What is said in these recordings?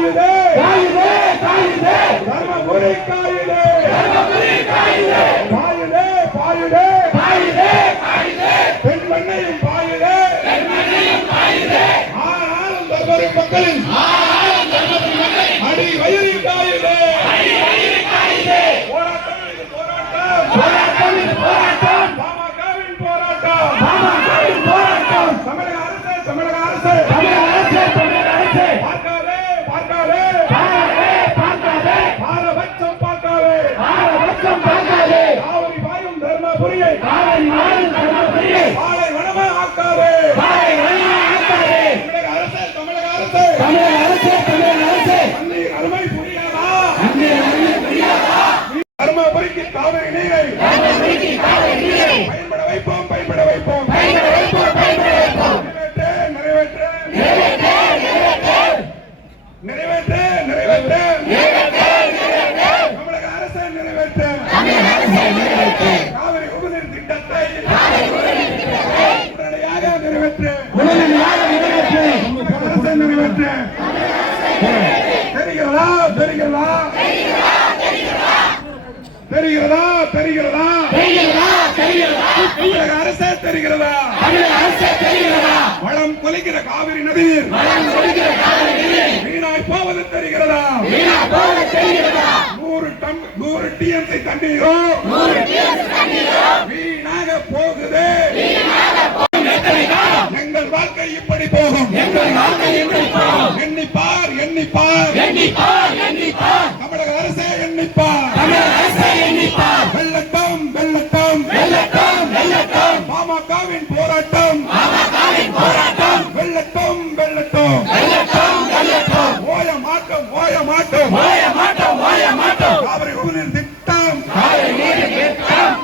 காயுதே காயுதே காயுதே தர்மபுரி காயுதே தர்மபுரி காயுதே மக்களின் அரசு நிறைவேற்று தெரிகிறதா? தெரிகிறதா? தெரிகிறதா? தெரிகிறதா? தமிழக அரசு தெரிகிறதா? வளம் கொலைக்கிற காவிரி நதிநீர். வீணாய் போவது தெரிகிறதா? நூறு டன் நூறு டிஎம்சி தண்ணீரோ? வீணாக போகுது. எண்ணிப்பார் தமிழக அரசே எண்ணிப்பார். வெள்ளட்டம் வெள்ளட்டம் பாமகவின் போராட்டம். வெள்ளட்டம் வெள்ளட்டம் ஓய மாட்டோம் ஓய மாட்டோம் காவிரி உபநீர் திட்டம்.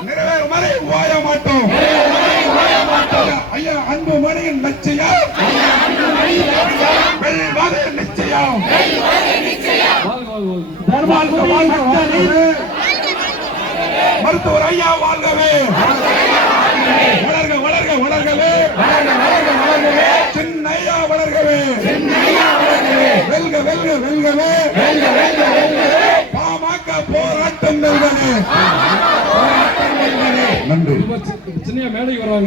நிறைவேறும் வரை ஓய மாட்டோம் ஐயா அன்பு மணியின் லட்சியம். வெல்வது நிச்சயம். வாழ்க, வாழ்க, வாழ்கவே. மருத்துவர் ஐயா வாழ்கவே. வளர்க வளர்க வளர்கவே. சின்ன ஐயா வளர்கவே. வெல்க வெல்க வெல்கவே. பாமக போராட்டம் நன்றி. சின்ன மேடைக்கு வராங்க